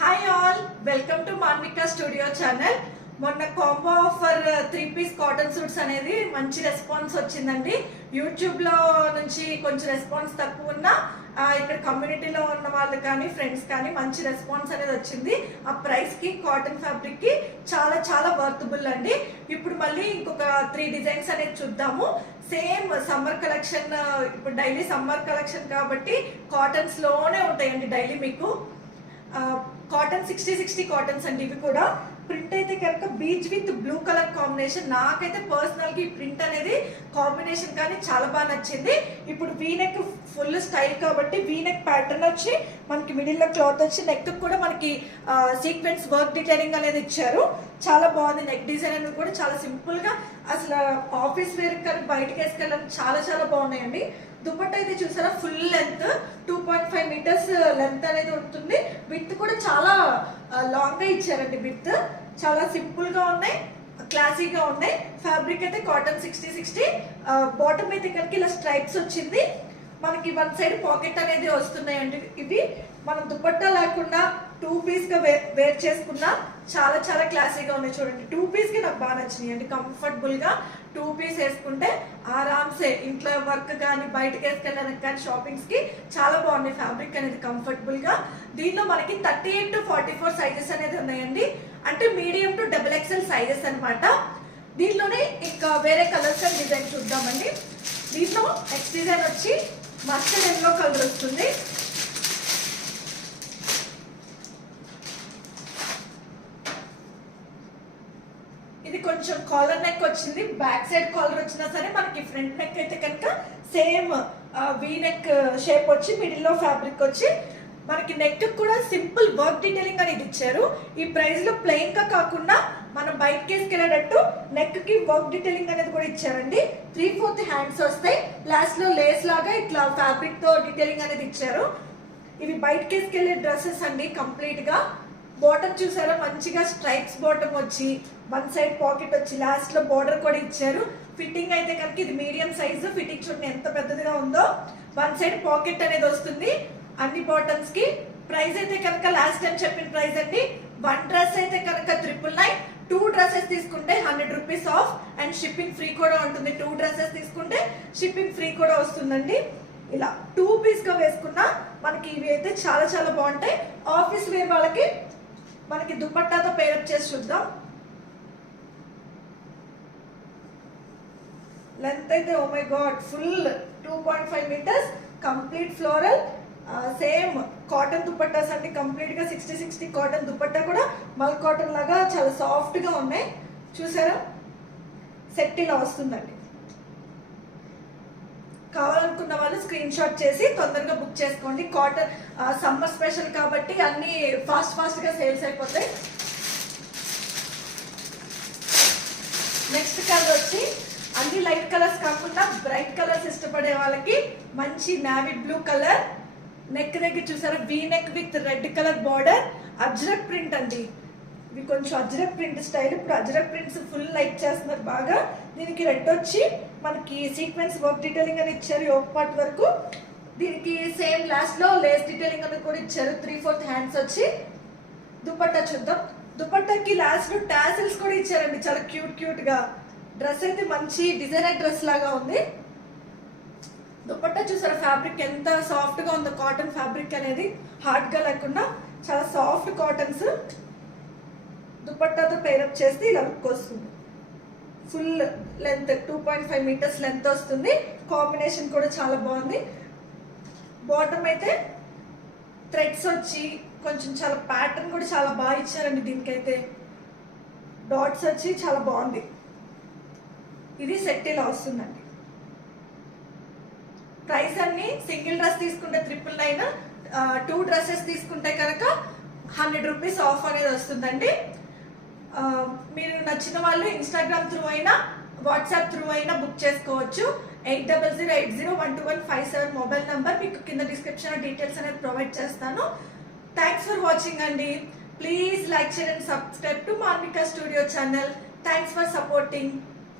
Hi all, welcome to Manvika studio channel. మొన్న combo offer 3 piece cotton suits అనేది మంచి response వచ్చిందండి. యూట్యూబ్లో నుంచి కొంచెం రెస్పాన్స్ తక్కువ ఉన్నా ఇక్కడ కమ్యూనిటీలో ఉన్న వాళ్ళు కానీ ఫ్రెండ్స్ కానీ మంచి రెస్పాన్స్ అనేది వచ్చింది. ఆ ప్రైస్కి కాటన్ ఫ్యాబ్రిక్కి చాలా చాలా వర్తబుల్ అండి. ఇప్పుడు మళ్ళీ ఇంకొక 3 డిజైన్స్ అనేది చూద్దాము. సేమ్ సమ్మర్ కలెక్షన్, ఇప్పుడు డైలీ సమ్మర్ కలెక్షన్ కాబట్టి కాటన్స్లోనే ఉంటాయండి డైలీ మీకు. కాటన్ 60 కాటన్స్ అండి. ఇవి కూడా ప్రింట్ అయితే కనుక beach with blue colour combination. నాకైతే పర్సనల్గా ఈ ప్రింట్ అనేది కాంబినేషన్ కానీ చాలా బాగా నచ్చింది. ఇప్పుడు వీనెక్ ఫుల్ స్టైల్ కాబట్టి వీనెక్ ప్యాటర్న్ వచ్చి మనకి మిడిల్లో క్లాత్ వచ్చి నెక్ కూడా మనకి సీక్వెన్స్ వర్క్ డిటైలింగ్ అనేది ఇచ్చారు. చాలా బాగుంది. నెక్ డిజైన్ అనేది కూడా చాలా సింపుల్గా, అసలు ఆఫీస్ వేర్ కానీ బయటకి వేసుకెళ్ళడానికి చాలా చాలా బాగున్నాయండి. దుపట్టా అయితే చూసారా, ఫుల్ లెంత్ 2.5 మీటర్స్ లెంత్ అనేది ఉంటుంది. విత్ కూడా చాలా లాంగ్ గా ఇచ్చారండి. విత్ చాలా సింపుల్ గా ఉన్నాయి, క్లాసీగా ఉన్నాయి. ఫ్యాబ్రిక్ అయితే కాటన్ 60. బాటమ్ అయితే కనుక ఇలా స్ట్రైప్స్ వచ్చింది. మనకి వన్ సైడ్ పాకెట్ అనేది వస్తున్నాయండి. ఇవి మనం దుపట్టా లేకుండా 2 పీస్ గా వేర్ చేసుకున్నా చాలా చాలా క్లాసీగా ఉన్నాయి. చూడండి, 2 పీస్ కి నాకు బాగా నచ్చినాయి అండి. కంఫర్టబుల్ గా 2 పీస్ వేసుకుంటే ఆరామ్సే ఇంట్లో వర్క్ కానీ బయటకు వేసుకెళ్ళడానికి కానీ షాపింగ్స్ కి చాలా బాగుంది. ఫ్యాబ్రిక్ అనేది కంఫర్టబుల్ గా. దీనిలో మనకి 38 to 44 సైజెస్ అనేది ఉన్నాయండి. అంటే మీడియం టు XXL సైజెస్ అనమాట. దీనిలోనే ఇంకా వేరే కలర్స్ అండ్ డిజైన్ చూద్దామండి. దీంట్లో నెక్స్ట్ డిజైన్ వచ్చి మస్టర్డ్ ఎల్లో కలర్ వస్తుంది. ఇది కొంచెం కాలర్ నెక్ వచ్చింది. బ్యాక్ సైడ్ కాలర్ వచ్చినా సరే మనకి ఫ్రంట్ నెక్ అయితే కనుక సేమ్ వీ నెక్ షేప్ వచ్చి మిడిల్ లో ఫ్యాబ్రిక్ వచ్చి మనకి నెక్ కూడా సింపుల్ వర్క్ డీటెయిలింగ్ అనేది ఇచ్చారు. ఈ ప్రైస్ లో ప్లెయిన్ గా కాకుండా మనం బయటకి వేసుకెళ్ళేటట్టు నెక్ కి వర్క్ డీటెయిలింగ్ అనేది కూడా ఇచ్చారండి. 3/4 హ్యాండ్స్ వస్తాయి. లాస్ట్ లో లేస్ లాగా ఇట్లా ఫ్యాబ్రిక్ తో డీటెయిలింగ్ అనేది ఇచ్చారు. ఇవి బయటకి వేసుకెళ్లే డ్రెస్సెస్ అండి. కంప్లీట్ గా బాటమ్ చూసారా, మంచిగా స్ట్రైప్స్ బాటమ్ వచ్చి వన్ సైడ్ పాకెట్ వచ్చి లాస్ట్ లో బార్డర్ కూడా ఇచ్చారు. ఫిట్టింగ్ అయితే కనుక ఇది మీడియం సైజు. ఫిట్టింగ్ చూడండి ఎంత పెద్దదిగా ఉందో. వన్ సైడ్ పాకెట్ అనేది వస్తుంది అన్ని బాటమ్స్ కి. ప్రైస్ అయితే కనుక లాస్ట్ టైం చెప్పిన ప్రైస్ అండి. 1 డ్రెస్ అయితే కనుక 999. 2 డ్రెస్సెస్ తీసుకుంటే 100 rupees of and shipping free కూడా ఉంటుంది. 2 డ్రెస్సెస్ తీసుకుంటే షిప్పింగ్ ఫ్రీ కూడా వస్తుందండి. ఇలా 2 పీస్ గా వేసుకున్నా మనకి ఇవి అయితే చాలా చాలా బాగుంటాయి. ఆఫీస్ వేర్ వాళ్ళకి మనకి దుపట్టాతో పేరప్ చేసి చూద్దాం. లెంత్ అయితే oh my god, full 2.5 metres complete floral. Same cotton dupattas అండి. కంప్లీట్ గా 60 కాటన్ దుపట్టా కూడా మల్ కాటన్ లాగా చాలా సాఫ్ట్ గా ఉన్నాయి. చూసారా, సెట్ ఇలా వస్తుందండి. కావాలనుకున్న వాళ్ళు స్క్రీన్ షాట్ చేసి తొందరగా బుక్ చేసుకోండి. కాటన్ సమ్మర్ స్పెషల్ కాబట్టి అన్ని ఫాస్ట్ గా సేల్స్ అయిపోతాయి. నెక్స్ట్ కలర్ వచ్చి అన్ని లైట్ కలర్స్ కాకుండా బ్రైట్ కలర్స్ ఇష్టపడే వాళ్ళకి మంచి నావీ బ్లూ కలర్. నెక్ దగ్గర చూసారా, V neck with red colour border. Ajrak print అండి. ఇవి కొంచెం అజ్రక్ ప్రింట్ స్టైల్. ఇప్పుడు అజ్రక్ ప్రింట్స్ ఫుల్ లైక్ చేస్తున్నారు బాగా. దీనికి రెడ్ వచ్చి మనకి సీక్వెన్స్ వర్క్ డీటెయిలింగ్ అని ఇచ్చారు యోక్ పార్ట్ వరకు. దీనికి సేమ్ లాస్ట్ లో లేస్ డీటెయిలింగ్ అని కూడా ఇచ్చారు. 3/4 హ్యాండ్స్ వచ్చి. దుపట్టా చూద్దాం. దుపట్టాకి లాస్ట్ లో టాసిల్స్ కూడా ఇచ్చారండి. చాలా క్యూట్ గా. డ్రెస్ అయితే మంచి డిజైనర్ డ్రెస్ లాగా ఉంది. దుపట్టా చూసారా, ఫ్యాబ్రిక్ ఎంత సాఫ్ట్ గా ఉందో. కాటన్ ఫ్యాబ్రిక్ అనేది హార్డ్ గా లేకుండా చాలా సాఫ్ట్ కాటన్స్. దుపట్టాతో పేరప్ చేస్తే ఇలా లుక్ వస్తుంది. ఫుల్ లెంత్ 2.5 మీటర్స్ లెంత్ వస్తుంది. కాంబినేషన్ కూడా చాలా బాగుంది. బాటమ్ అయితే థ్రెడ్స్ వచ్చి కొంచెం చాలా ప్యాటర్న్ కూడా చాలా బాగా ఇచ్చారండి. దీనికైతే డాట్స్ వచ్చి చాలా బాగుంది. ఇది సెట్ ఇలా వస్తుందండి. ప్రైస్ అన్ని సింగిల్ డ్రెస్ తీసుకుంటే 999. 2 డ్రెస్సెస్ తీసుకుంటే కనుక 100 రూపీస్ ఆఫ్ అనేది వస్తుందండి. మీరు నచ్చిన వాళ్ళు ఇన్స్టాగ్రామ్ త్రూ అయినా వాట్సాప్ త్రూ అయినా బుక్ చేసుకోవచ్చు. 8008012157 మొబైల్ నంబర్. మీకు కింద డిస్క్రిప్షన్ డీటెయిల్స్ అనేది ప్రొవైడ్ చేస్తాను. థ్యాంక్స్ ఫర్ వాచింగ్ అండి. Please like, share and subscribe to Manvika studio channel. Thanks for supporting.